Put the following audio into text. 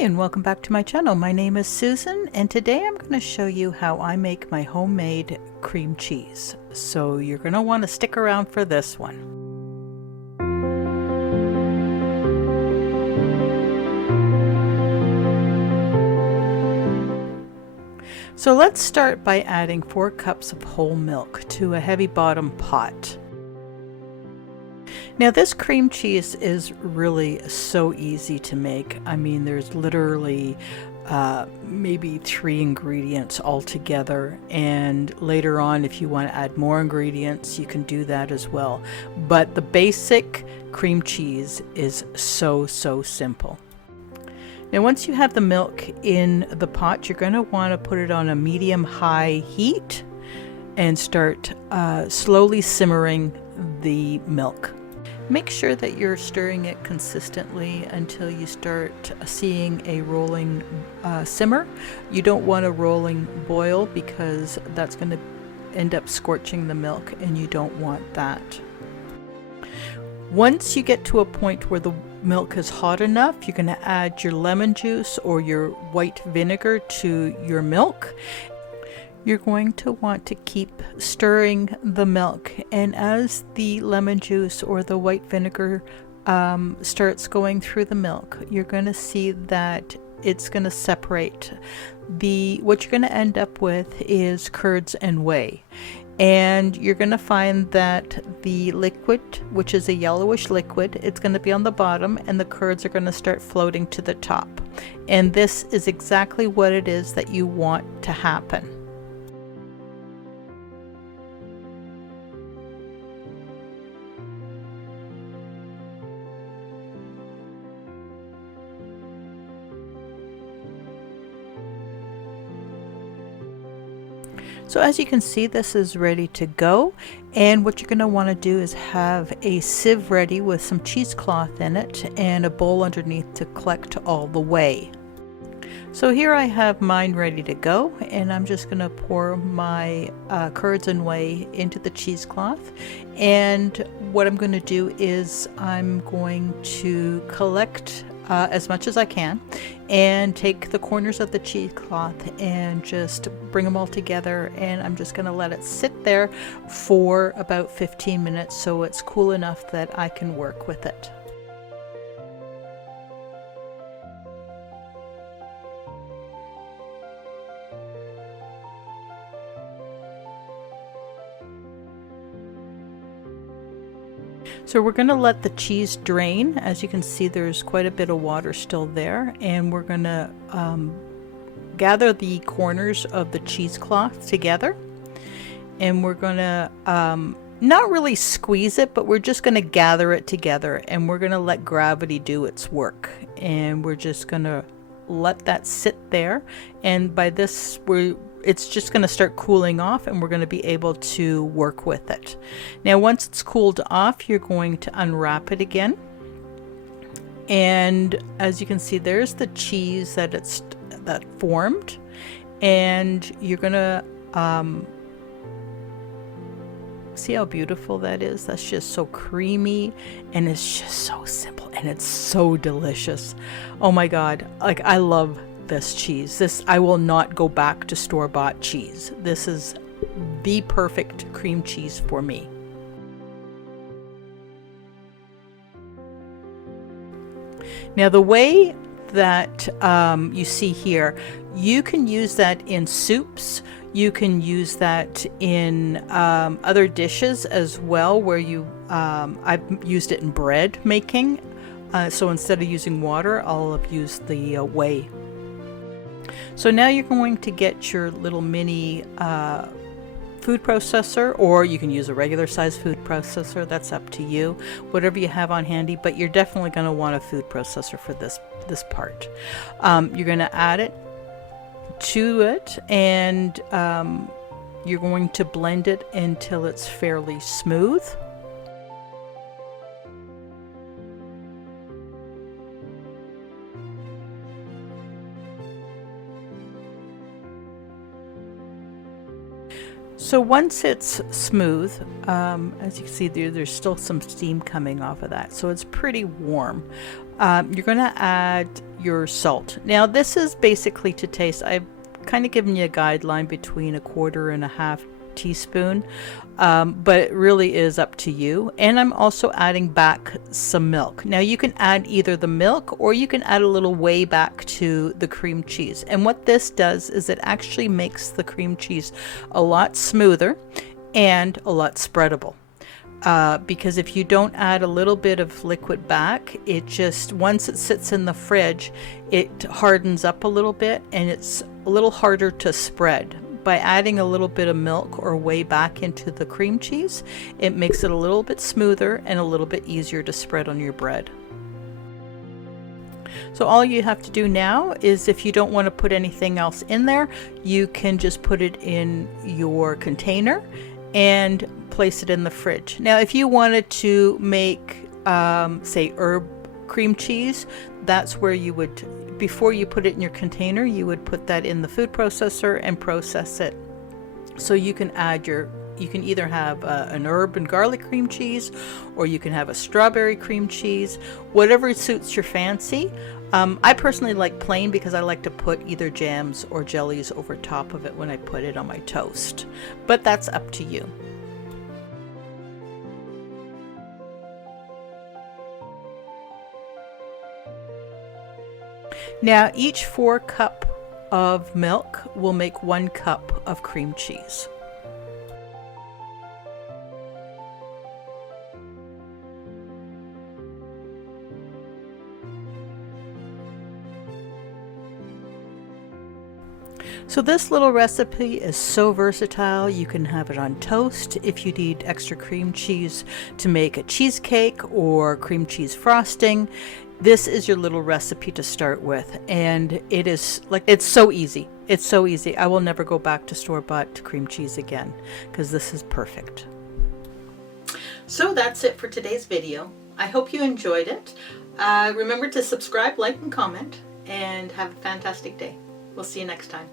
And welcome back to my channel. My name is Susan and today I'm going to show you how I make my homemade cream cheese. So you're going to want to stick around for this one. So let's start by adding 4 cups of whole milk to a heavy bottom pot. Now this cream cheese is really so easy to make. I mean, there's literally maybe 3 ingredients altogether, and later on if you want to add more ingredients you can do that as well. But the basic cream cheese is so simple. Now once you have the milk in the pot, you're going to want to put it on a medium-high heat and start slowly simmering the milk. Make sure that you're stirring it consistently until you start seeing a rolling simmer. You don't want a rolling boil because that's going to end up scorching the milk, and you don't want that. Once you get to a point where the milk is hot enough, you're going to add your lemon juice or your white vinegar to your milk. You're going to want to keep stirring the milk, and as the lemon juice or the white vinegar starts going through the milk, you're going to see that it's going to separate. What you're going to end up with is curds and whey, and you're going to find that the liquid, which is a yellowish liquid, it's going to be on the bottom and the curds are going to start floating to the top, and this is exactly what it is that you want to happen. So as you can see, this is ready to go, and what you're going to want to do is have a sieve ready with some cheesecloth in it and a bowl underneath to collect all the whey. So here I have mine ready to go, and I'm just going to pour my curds and whey into the cheesecloth, and what I'm going to do is I'm going to collect as much as I can and take the corners of the cheesecloth and just bring them all together, and I'm just going to let it sit there for about 15 minutes so it's cool enough that I can work with it. So we're going to let the cheese drain. As you can see, there's quite a bit of water still there, and we're going to gather the corners of the cheesecloth together, and we're going to not really squeeze it, but we're just going to gather it together, and we're going to let gravity do its work, and we're just going to let that sit there, and by this it's just going to start cooling off, and we're going to be able to work with it. Now once it's cooled off, you're going to unwrap it again, and as you can see, there's the cheese that formed, and you're going to see how beautiful that is. That's just so creamy, and it's just so simple, and it's so delicious. Oh my god, like, I love this cheese. I will not go back to store-bought cheese. This is the perfect cream cheese for me. Now the whey that you see here, you can use that in soups. You can use that in other dishes as well, where I've used it in bread making. So instead of using water, I'll have used the whey. So now you're going to get your little mini food processor, or you can use a regular size food processor. That's up to you, whatever you have on handy, but you're definitely going to want a food processor for this part. You're going to add it to it, and you're going to blend it until it's fairly smooth. So once it's smooth, as you can see there's still some steam coming off of that, so it's pretty warm. You're going to add your salt. Now this is basically to taste. I've kind of given you a guideline between 1/4 and 1/2 teaspoon, but it really is up to you. And I'm also adding back some milk. Now you can add either the milk or you can add a little whey back to the cream cheese. And what this does is it actually makes the cream cheese a lot smoother and a lot spreadable. Because if you don't add a little bit of liquid back, it just, once it sits in the fridge, it hardens up a little bit and it's a little harder to spread. By adding a little bit of milk or whey back into the cream cheese, it makes it a little bit smoother and a little bit easier to spread on your bread. So all you have to do now is, if you don't want to put anything else in there, you can just put it in your container and place it in the fridge. Now if you wanted to make say herb cream cheese, that's where you would, before you put it in your container, you would put that in the food processor and process it. So you can add you can either have an herb and garlic cream cheese, or you can have a strawberry cream cheese, whatever suits your fancy. I personally like plain because I like to put either jams or jellies over top of it when I put it on my toast, but that's up to you. Now each 4 cups of milk will make 1 cup of cream cheese. So this little recipe is so versatile. You can have it on toast if you need extra cream cheese to make a cheesecake or cream cheese frosting. This is your little recipe to start with, and it is like, it's so easy. It's so easy. I will never go back to store-bought cream cheese again because this is perfect. So that's it for today's video. I hope you enjoyed it. Remember to subscribe, like, and comment, and have a fantastic day. We'll see you next time.